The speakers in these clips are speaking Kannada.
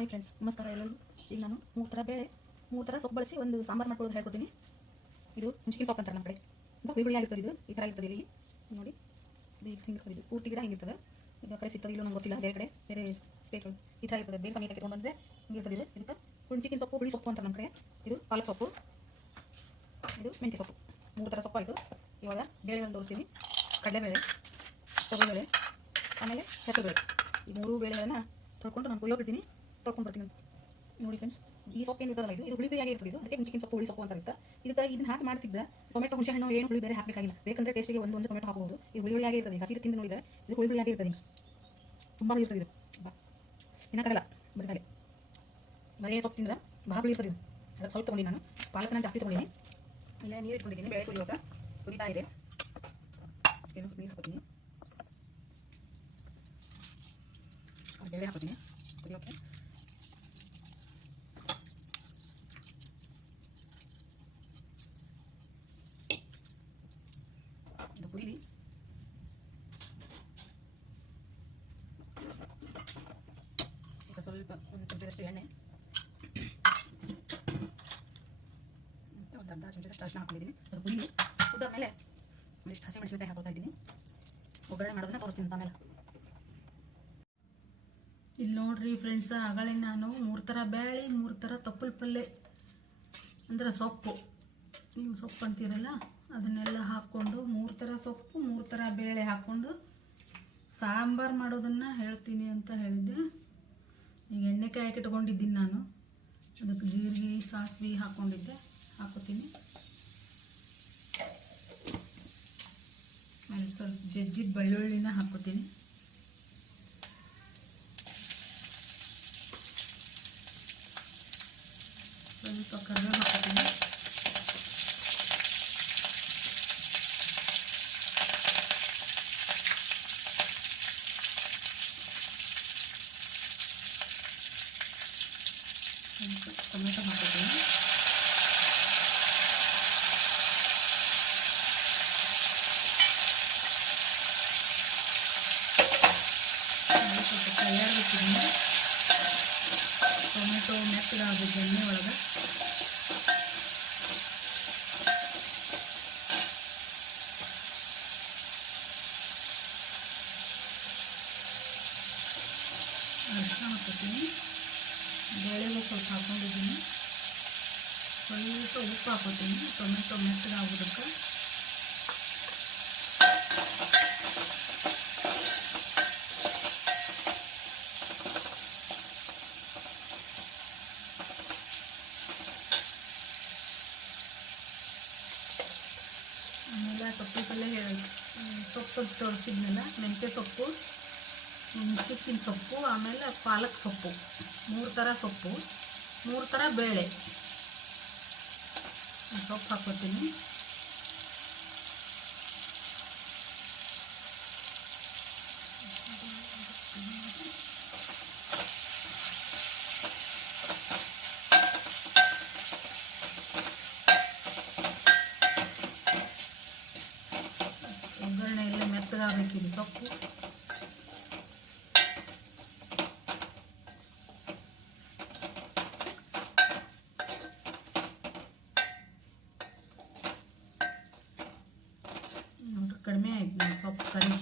ಹಾಯ್ ಫ್ರೆಂಡ್ಸ್, ನಮಸ್ಕಾರ ಎಲ್ಲರಿಗೂ. ಈಗ ನಾನು 3 ಥರ ಬೇಳೆ 3 ಥರ ಸೊಪ್ಪು ಬಳಸಿ ಒಂದು ಸಾಂಬಾರು ಮಾಡ್ಕೊಳ್ಳೋದು ಹೇಳ್ಕೊಡ್ತೀನಿ. ಇದು ಹುಂಚಿನ ಸೊಪ್ಪು ಅಂತಾರೆ ನಮ್ಮ ಕಡೆ. ತುಂಬ ಹುಳಿ ಆಗಿರ್ತದೆ. ಇದು ಈ ಥರ ಇರ್ತದೆ. ಇಲ್ಲಿ ನೋಡಿ, ಇದು ಹಿಂಗಿರ್ತದೆ. ಇದು ಪೂರ್ತಿ ಗಿಡ ಹಿಂಗಿರ್ತದೆ. ಇದು ಕಡೆ ಸಿಗ್ತದೆ ಇಲ್ಲೂ ನಂಗೆ ಗೊತ್ತಿಲ್ಲ. ಬೇರೆ ಕಡೆ ಬೇರೆ ಸ್ಟೇಟ್ಗಳು ಈ ಥರ ಇರ್ತದೆ. ಬೇರೆ ಸಮಯಕ್ಕೆ ತೊಗೊಂಡು ಬಂದರೆ ಹಿಂಗಿರ್ತದೆ. ಇದು ಇದಕ್ಕೆ ಹುಂಚಿನ ಸೊಪ್ಪು, ಹುಳಿ ಸೊಪ್ಪು ಅಂತ ನಮ್ಮ ಕಡೆ. ಇದು ಪಾಲಕ್ ಸೊಪ್ಪು, ಇದು ಮೆಂತ್ಯ ಸೊಪ್ಪು. 3 ಥರ ಸೊಪ್ಪು ಆಯಿತು. ಇವಾಗ ಬೇಳೆಗಳನ್ನು ತೋರಿಸ್ತೀನಿ. ಕಡಲೆಬೇಳೆ, ತೊಗರಿಬೇಳೆ, ಆಮೇಲೆ ಹೆಸರುಬೇಳೆ. ಈ 3 ಬೇಳೆಗಳನ್ನು ತೊಳ್ಕೊಂಡು ನಾನು ಕೊಯ್ಯೋಬಿಡ್ತೀನಿ. ತೊಳ್ಕೊಂಡು ಬರ್ತೀನಿ. ನೋಡಿ ಫ್ರೆಂಡ್ಸ್, ಈ ಸೊಪ್ಪು ಏನಿರ್ತದಲ್ಲ, ಇದು ಹುಳಿ ಬೇಯಾಗಿ ಇರ್ತದೆ. ಇದು ಅದಕ್ಕೆ ಹುಂಚಿನ ಸೊಪ್ಪು, ಹುಳಿ ಸೊಪ್ಪು ಅಂತ ಇರುತ್ತೆ. ಇದಕ್ಕೆ ಇದನ್ನ ಹಾಕಿ ಮಾಡ್ತಿದ್ರೆ ಟೊಮೆಟೊ, ಹುಣಸೆ ಹಣ್ಣು ಏನು ಹುಳಿ ಬೇರೆ ಹಾಕಬೇಕಾಗಿಲ್ಲ. ಬೇಕಂದ್ರೆ ಟೇಸ್ಟಿಗೆ ಒಂದು ಟೊಮೆಟೊ ಹಾಕಬಹುದು. ಇದು ಹುಳಿ ಹುಳಿಯಾಗಿ ಇರ್ತದೆ. ಹಸಿರು ತಿಂದು ನೋಡಿದರೆ ಇದು ಹುಳಿ ಹುಳಿಯಾಗಿ ಇರ್ತದೆ. ತುಂಬ ಹುಳಿ ಇರ್ತದೆ. ಇದು ತಿನ್ನಕ್ಕಾಗಲ್ಲ. ಬರೀ ಬರೀ ಸೊಪ್ಪು ತಿಂದ್ರೆ ಭಾಳ ಹುಳಿ ಇರ್ತದೆ. ಅದಕ್ಕೆ ಸ್ವಲ್ಪ ತೊಗೊಂಡು ನಾನು ಪಾಲಕನ ಜಾಸ್ತಿ ತೊಗೊಂಡಿನಿ. ಇಲ್ಲ ನೀರು ಇಟ್ಕೊಂಡಿದ್ದೀನಿ. ಬೇಳೆ ಕುದಿಯೋಕೆ ಕುದಿತಾ ಇದೆ. ಸ್ವಲ್ಪ ನೀರು ಹಾಕೋತೀನಿ. ಬೇಳೆ ಹಾಕೋತೀನಿ ಕುದಿಯೋಕೆ. ಇದು ಕುದೀಲಿ. ಈಗ ಸ್ವಲ್ಪ ಒಂದು ಚಮಚದಷ್ಟು ಎಣ್ಣೆ ಮತ್ತು ಒಂದು ಅರ್ಧ ಚಮಚದಷ್ಟು ಅರಿಶಿನ ಹಾಕೊಂಡಿದ್ದೀನಿ. ಅದು ಕುದೀಲಿ. ಕುದ್ದಾದ್ಮೇಲೆ ಒಂದಿಷ್ಟು ಹಸಿಮೆಣಸಿನಕಾಯಿ ಹಾಕೋತಾ ಇದ್ದೀನಿ. ಒಗ್ಗರಣೆ ಮಾಡೋದನ್ನ ತೋರಿಸ್ತೀನಿ ಆಮೇಲೆ. ಇಲ್ಲಿ ನೋಡ್ರಿ ಫ್ರೆಂಡ್ಸ್, ಆಗಳೇ ನಾನು 3 ಥರ ಬೇಳೆ, 3 ಥರ ತೊಪ್ಪಲು ಪಲ್ಯ ಅಂದ್ರೆ ಸೊಪ್ಪು, ನೀವು ಸೊಪ್ಪು ಅಂತೀರಲ್ಲ ಅದನ್ನೆಲ್ಲ ಹಾಕ್ಕೊಂಡು 3 ಥರ ಸೊಪ್ಪು, 3 ಥರ ಬೇಳೆ ಹಾಕ್ಕೊಂಡು ಸಾಂಬಾರು ಮಾಡೋದನ್ನು ಹೇಳ್ತೀನಿ ಅಂತ ಹೇಳಿದ್ದೆ. ಈಗ ಎಣ್ಣೆಕಾಯಿ ಇಟ್ಕೊಂಡಿದ್ದೀನಿ ನಾನು. ಅದಕ್ಕೆ ಜೀರಿಗೆ, ಸಾಸಿವೆ ಹಾಕ್ಕೊಂಡಿದ್ದೆ, ಹಾಕೋತೀನಿ. ಆಮೇಲೆ ಸ್ವಲ್ಪ ಜಜ್ಜಿದ ಬೆಳ್ಳುಳ್ಳಿನ ಹಾಕೋತೀನಿ. ಸ್ವಲ್ಪ ಕರಿಬೇವು ಹಾಕೋತೀನಿ. ಸ್ವಲ್ಪ ಟೊಮೆಟೊ ಹಾಕೋತೀನಿ. ಸ್ವಲ್ಪ ಕೈಯಾಡ್ಬಿಟ್ಟಿದ್ದೀನಿ. ಟೊಮೆಟೊ ಮೆತ್ತಗಾಗಬೇಕು ಎಣ್ಣೆ ಒಳಗೆ. ಅರಿಶಿನ ಹಾಕೋತೀನಿ. ಬೇಳೆಗೂ ಸ್ವಲ್ಪ ಹಾಕೊಂಡಿದ್ದೀನಿ. ಸ್ವಲ್ಪ ಉಪ್ಪು ಹಾಕೋತೀನಿ ಟೊಮೆಟೊ ಮೆತ್ತಗಾಗೋದಕ್ಕೆ. ಆಮೇಲೆ ತೊಪ್ಪು ಪಲ್ಯ ಸೊಪ್ಪು ತೋರಿಸಿದ್ನಲ್ಲ, ಮೆಂತ್ಯ ಸೊಪ್ಪು, ಚಿಕ್ಕಿನ ಸೊಪ್ಪು, ಆಮೇಲೆ ಪಾಲಕ್ ಸೊಪ್ಪು. 3 ಥರ ಸೊಪ್ಪು, 3 ಥರ ಬೇಳೆ. ಸೊಪ್ಪು ಹಾಕೋತೀನಿ. ಒಗ್ಗರಣೆ ಎಲ್ಲ ಮೆತ್ತಗಾಗಬೇಕಿದೆ ಸೊಪ್ಪು. ನೋಡ್ರಿ, ಕಡಿಮೆ ಆಯ್ತು ನಾನು ಸೊಪ್ಪು ಕರಿ.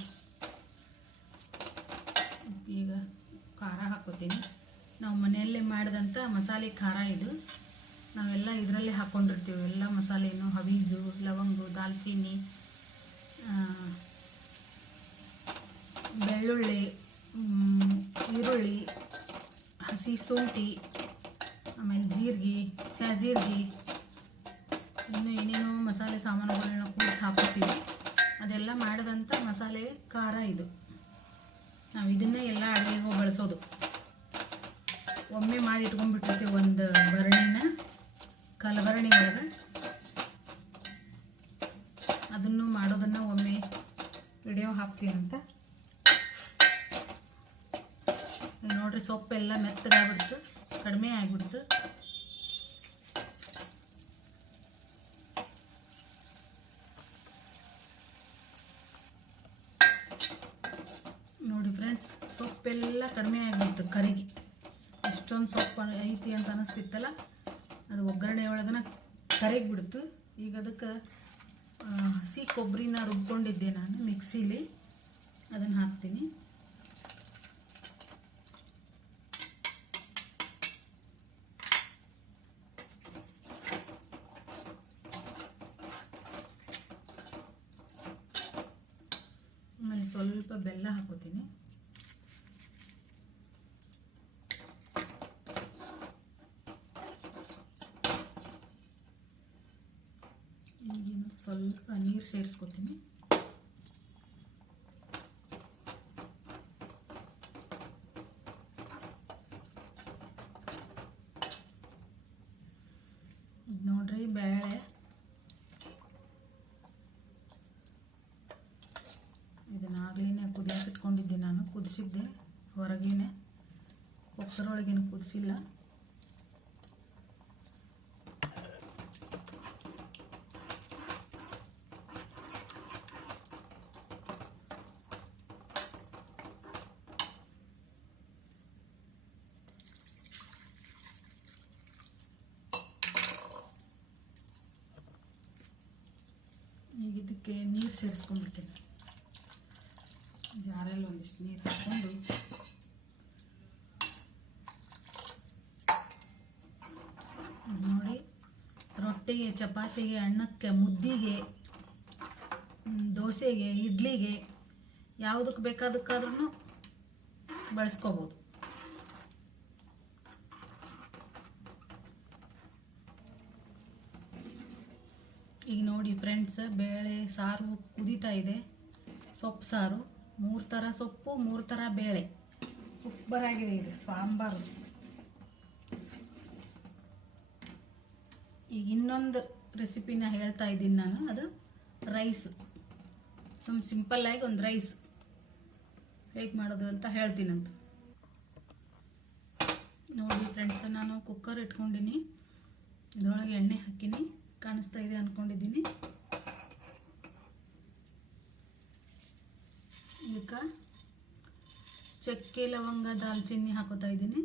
ಈಗ ಖಾರ ಹಾಕೋತೀನಿ. ನಾವು ಮನೆಯಲ್ಲೇ ಮಾಡಿದಂಥ ಮಸಾಲೆ ಖಾರ ಇದು. ನಾವೆಲ್ಲ ಇದರಲ್ಲೇ ಹಾಕ್ಕೊಂಡಿರ್ತೀವಿ. ಎಲ್ಲ ಮಸಾಲೆನೂ ಹವೀಜು, ಲವಂಗು, ದಾಲ್ಚಿನ್ನಿ, ಬೆಳ್ಳುಳ್ಳಿ, ಈರುಳ್ಳಿ, ಹಸಿ ಶುಂಠಿ, ಆಮೇಲೆ ಜೀರಿಗೆ, ಸಾಜೀರಿಗೆ, ಇನ್ನೂ ಏನೇನೋ ಮಸಾಲೆ ಸಾಮಾನುಗಳನ್ನ ಕೂಡಿಸಿ ಹಾಕೋತೀವಿ. ಅದೆಲ್ಲ ಮಾಡಿದಂಥ ಮಸಾಲೆ ಖಾರ ಇದು. ನಾವು ಇದನ್ನೇ ಎಲ್ಲ ಅಡುಗೆಗೂ ಬಳಸೋದು. ಒಮ್ಮೆ ಮಾಡಿ ಇಟ್ಕೊಂಡ್ಬಿಟ್ಟಿರ್ತೀವಿ ಒಂದು ಭರಣಿನ, ಕಲಭರಣಿ ಒಳಗೆ. ಅದನ್ನು ಮಾಡೋದನ್ನು ಒಮ್ಮೆ ವಿಡಿಯೋ ಹಾಕ್ತೀನಿ ಅಂತ. ನೋಡ್ರಿ, ಸೊಪ್ಪೆಲ್ಲ ಮೆತ್ತಗಾಗ್ಬಿಡ್ತು, ಕಡಿಮೆ ಆಗಿಬಿಡ್ತು. ನೋಡಿ ಫ್ರೆಂಡ್ಸ್, ಸೊಪ್ಪೆಲ್ಲ ಕಡಿಮೆ ಆಗಿಬಿಡ್ತು ಕರಿಗೆ. ಇಷ್ಟೊಂದು ಸೊಪ್ಪು ಐತಿ ಅಂತ ಅನಿಸ್ತಿತ್ತಲ್ಲ, ಅದು ಒಗ್ಗರಣೆ ಒಳಗನ ಕರಗಿಬಿಡ್ತು. ಈಗ ಅದಕ್ಕೆ ಹಸಿ ಕೊಬ್ಬರಿನ ರುಬ್ಕೊಂಡಿದ್ದೆ ನಾನು ಮಿಕ್ಸಿಲಿ, ಅದನ್ನು ಹಾಕ್ತೀನಿ. ಆಮೇಲೆ ಸ್ವಲ್ಪ ಬೆಲ್ಲ ಹಾಕೋತೀನಿ. ಈಗಿನ ಸ್ವಲ್ಪ ನೀರು ಸೇರಿಸ್ಕೊತೀನಿ. ನೋಡ್ರಿ ಬೇಳೆ ಇದನ್ನಾಗ್ಲೇ ಕುದಿಯಕ್ಕೆ ಇಟ್ಕೊಂಡಿದ್ದೆ ನಾನು, ಕುದಿಸಿದ್ದೆ ಹೊರಗೇನೆ, ಕುಕ್ಕರೊಳಗೇನು ಕುದಿಸಿಲ್ಲ. ಈಗ ಇದಕ್ಕೆ ನೀರು ಸೇರಿಸ್ಕೊಂಡ್ಬಿಡ್ತೀನಿ. ಜಾರಲ್ಲಿ ಒಂದಿಷ್ಟು ನೀರು ಹಾಕ್ಕೊಂಡು ನೋಡಿ, ರೊಟ್ಟಿಗೆ, ಚಪಾತಿಗೆ, ಅನ್ನಕ್ಕೆ, ಮುದ್ದಿಗೆ, ದೋಸೆಗೆ, ಇಡ್ಲಿಗೆ ಯಾವುದಕ್ಕೆ ಬೇಕಾದಕ್ಕಾದ್ರೂ ಬಳಸ್ಕೋಬೋದು. ಈಗ ನೋಡಿ ಫ್ರೆಂಡ್ಸ್, ಬೇಳೆ ಸಾರು ಕುದೀತಾ ಇದೆ. ಸೊಪ್ಪು ಸಾರು, 3 ಥರ ಸೊಪ್ಪು, 3 ಥರ ಬೇಳೆ, ಸೂಪರ್ ಆಗಿದೆ ಇದು ಸಾಂಬಾರು. ಈಗ ಇನ್ನೊಂದು ರೆಸಿಪಿನ ಹೇಳ್ತಾ ಇದ್ದೀನಿ ನಾನು, ಅದು ರೈಸ್. ಸಿಂಪಲ್ಲಾಗಿ ಒಂದು ರೈಸ್ ಹೇಗೆ ಮಾಡೋದು ಅಂತ ಹೇಳ್ತೀನಂತ ನೋಡಿ ಫ್ರೆಂಡ್ಸ್. ನಾನು ಕುಕ್ಕರ್ ಇಟ್ಕೊಂಡಿನಿ, ಇದರೊಳಗೆ ಎಣ್ಣೆ ಹಾಕಿನಿ, ಕಾಣಿಸ್ತಾ ಇದೆ ಅಂದ್ಕೊಂಡಿದ್ದೀನಿ. ಇದಕ್ಕೆ ಚಕ್ಕೆ, ಲವಂಗ, ದಾಲ್ಚಿನ್ನಿ ಹಾಕೋತಾ ಇದ್ದೀನಿ.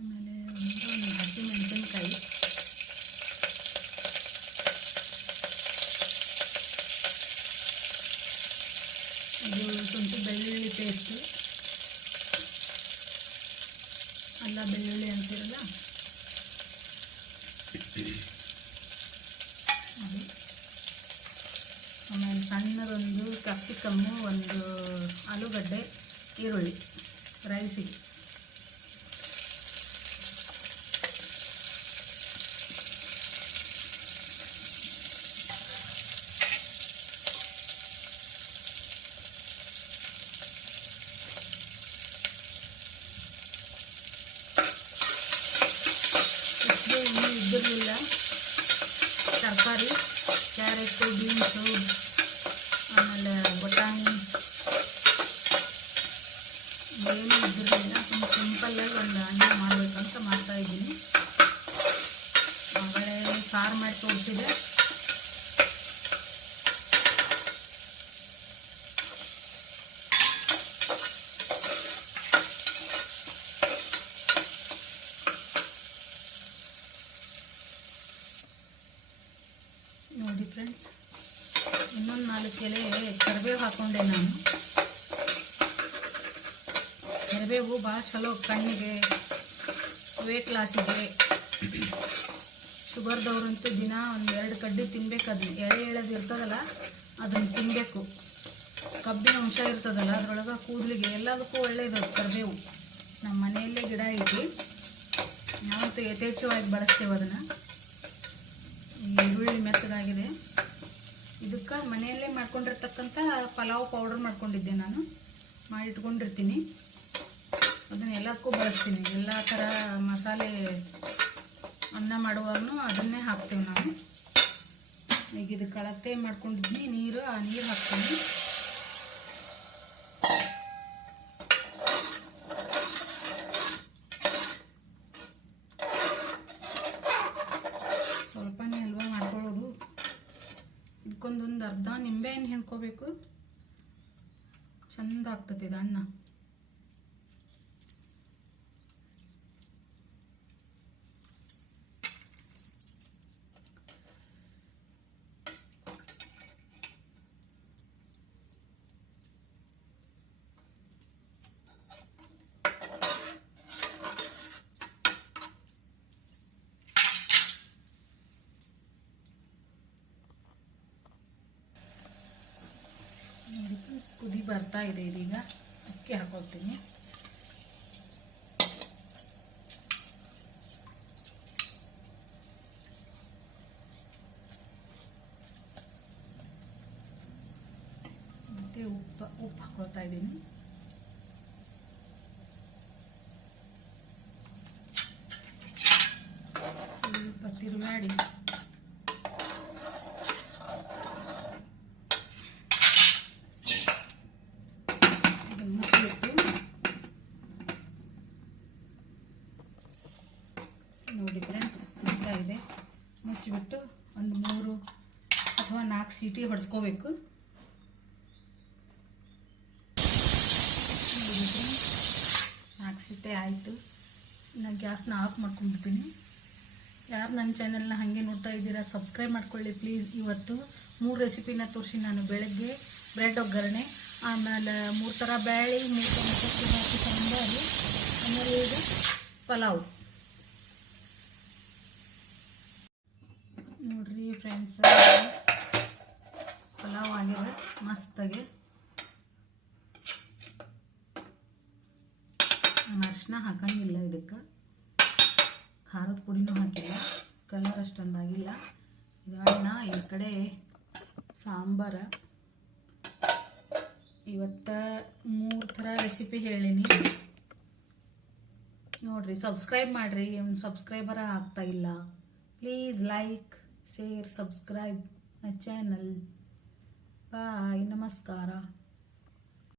ಆಮೇಲೆ ಒಂದು ಹಸಿಮೆಣಸಿನಕಾಯಿ, ಇದು ಶುಂಠಿ ಬೆಳ್ಳುಳ್ಳಿ ಪೇಸ್ಟು, ಅಲ್ಲ ಬೆಳ್ಳುಳ್ಳಿ ಅಂತಿರಲ್ಲ ಅದು. ಆಮೇಲೆ ಸಣ್ಣದೊಂದು ಕ್ಯಾಪ್ಸಿಕಮ್ಮು, ಒಂದು ಆಲೂಗಡ್ಡೆ, ಈರುಳ್ಳಿ ರೈಸಿಗೆ. ಇದ್ದಿರಲಿಲ್ಲ ತರಕಾರಿ, ಕ್ಯಾರೆಟು, ಬೀನ್ಸು, ಆಮೇಲೆ ಬಟಾಣಿ ಏನೂ ಇದ್ದಿರಲಿಲ್ಲ. ಸಿಂಪಲ್ಲಾಗಿ ಒಂದು ಅನ್ನ ಮಾಡಬೇಕಂತ ಮಾಡ್ತಾಯಿದ್ದೀನಿ. ಆಮೇಲೆ ಸಾರು ಮಾಡಿ ತೋರಿಸಿದೆ. ನೋಡಿ ಫ್ರೆಂಡ್ಸ್, ಇನ್ನೊಂದು 4 ಎಲೆ ಕರಿಬೇವು ಹಾಕ್ಕೊಂಡೆ ನಾನು. ಕರಿಬೇವು ಭಾಳ ಚಲೋ ಕಣ್ಣಿಗೆ, ವೇಟ್ ಲಾಸಿಗೆ, ಶುಗರ್ದವ್ರಂತೂ ದಿನ 1-2 ಕಡ್ಡಿ ತಿನ್ಬೇಕು. ಅದನ್ನ ಎಳೆದು ಇರ್ತದಲ್ಲ ಅದನ್ನು ತಿನ್ನಬೇಕು. ಕಬ್ಬಿನ ಅಂಶ ಇರ್ತದಲ್ಲ ಅದರೊಳಗೆ ಕೂದಲಿಗೆ ಎಲ್ಲದಕ್ಕೂ ಒಳ್ಳೆಯದು ಕರಿಬೇವು. ನಮ್ಮ ಮನೆಯಲ್ಲೇ ಗಿಡ ಐತಿ, ನಾವಂತೂ ಯಥೇಚ್ಛವಾಗಿ ಬಳಸ್ತೇವೆ ಅದನ್ನು. ಈರುಳ್ಳಿ ಮೆತ್ತಗಾಗಿದೆ. ಇದಕ್ಕೆ ಮನೆಯಲ್ಲೇ ಮಾಡ್ಕೊಂಡಿರ್ತಕ್ಕಂಥ ಪಲಾವ್ ಪೌಡರ್ ಮಾಡ್ಕೊಂಡಿದ್ದೆ ನಾನು, ಮಾಡಿಟ್ಕೊಂಡಿರ್ತೀನಿ. ಅದನ್ನು ಎಲ್ಲದಕ್ಕೂ ಬಳಸ್ತೀನಿ. ಎಲ್ಲ ಥರ ಮಸಾಲೆ ಅನ್ನ ಮಾಡುವಾಗೂ ಅದನ್ನೇ ಹಾಕ್ತೇವೆ ನಾವು. ಈಗ ಇದಕ್ಕೆ ಅಳತೆ ಮಾಡ್ಕೊಂಡಿದ್ದೀನಿ ನೀರು, ಆ ನೀರು ಹಾಕ್ತೀನಿ. ಸ್ವಲ್ಪನೇ ಅಲ್ವಾ ಮಾಡ್ಕೊಳ್ಳೋದು. ಇದಕ್ಕೊಂದೊಂದು ಅರ್ಧ ನಿಂಬೆ ನಿಂಬೆಹಣ್ಣು ಹಿಂಡ್ಕೋಬೇಕು, ಚಂದ ಆಗ್ತದೆ ಇದು ಅನ್ನ. ನೋಡಿ ಫ್ರೆಂಡ್ಸ್, ಕುದಿ ಬರ್ತಾ ಇದೆ. ಇದೀಗ ಅಕ್ಕಿ ಹಾಕೊಳ್ತೀನಿ. ಮತ್ತೆ ಉಪ್ಪು ಹಾಕೊಳ್ತಾ ಇದ್ದೀನಿ. ಸ್ವಲ್ಪ ತಿರುಗಾಡಿ ನೋಡಿ ಫ್ರೆಂಡ್ಸ್, ಇಷ್ಟ ಇದೆ. ಮುಚ್ಚಿಬಿಟ್ಟು ಒಂದು 3 ಅಥವಾ 4 ಸೀಟಿ ಹೊಡೆಸ್ಕೋಬೇಕು. 4 ಸೀಟಿ ಆಯಿತು. ಇನ್ನು ಗ್ಯಾಸ್ನ ಆಫ್ ಮಾಡ್ಕೊಂಡ್ಬಿಡ್ತೀನಿ. ಯಾರು ನನ್ನ ಚಾನೆಲ್ನ ಹಾಗೆ ನೋಡ್ತಾ ಇದ್ದೀರಾ, ಸಬ್ಸ್ಕ್ರೈಬ್ ಮಾಡ್ಕೊಳ್ಳಿ ಪ್ಲೀಸ್. ಇವತ್ತು 3 ರೆಸಿಪಿನ ತೋರಿಸಿ ನಾನು. ಬೆಳಗ್ಗೆ ಬ್ರೆಡ್ ಒಗ್ಗರಣೆ, ಆಮೇಲೆ 3 ಥರ ಬೇಳೆ, 3 ಥರ ಸೊಪ್ಪು ಹಾಕಿ ಸಾಂಬಾರು, ಆಮೇಲೆ ಈಗ ಪಲಾವ್. ನೋಡ್ರಿ ಫ್ರೆಂಡ್ಸ್, ಪಲಾವ್ ಆಗಿದೆ ಮಸ್ತಾಗಿ. ನಾನು ಅರಿಶಿನ ಹಾಕಂಗಿಲ್ಲ ಇದಕ್ಕೆ, ಖಾರದ ಪುಡಿನೂ ಹಾಕಿಲ್ಲ, ಕಲರ್ ಅಷ್ಟೊಂದಾಗಿಲ್ಲ. ಈಗ ಅನ್ನ, ಈ ಕಡೆ ಸಾಂಬಾರ. ಇವತ್ತು 3 ಥರ ರೆಸಿಪಿ ಹೇಳೀನಿ ನೋಡ್ರಿ. ಸಬ್ಸ್ಕ್ರೈಬ್ ಮಾಡಿರಿ, ಸಬ್ಸ್ಕ್ರೈಬರ ಆಗ್ತಾ ಇಲ್ಲ. Please like, share, subscribe my channel. Bye, ನಮಸ್ಕಾರ.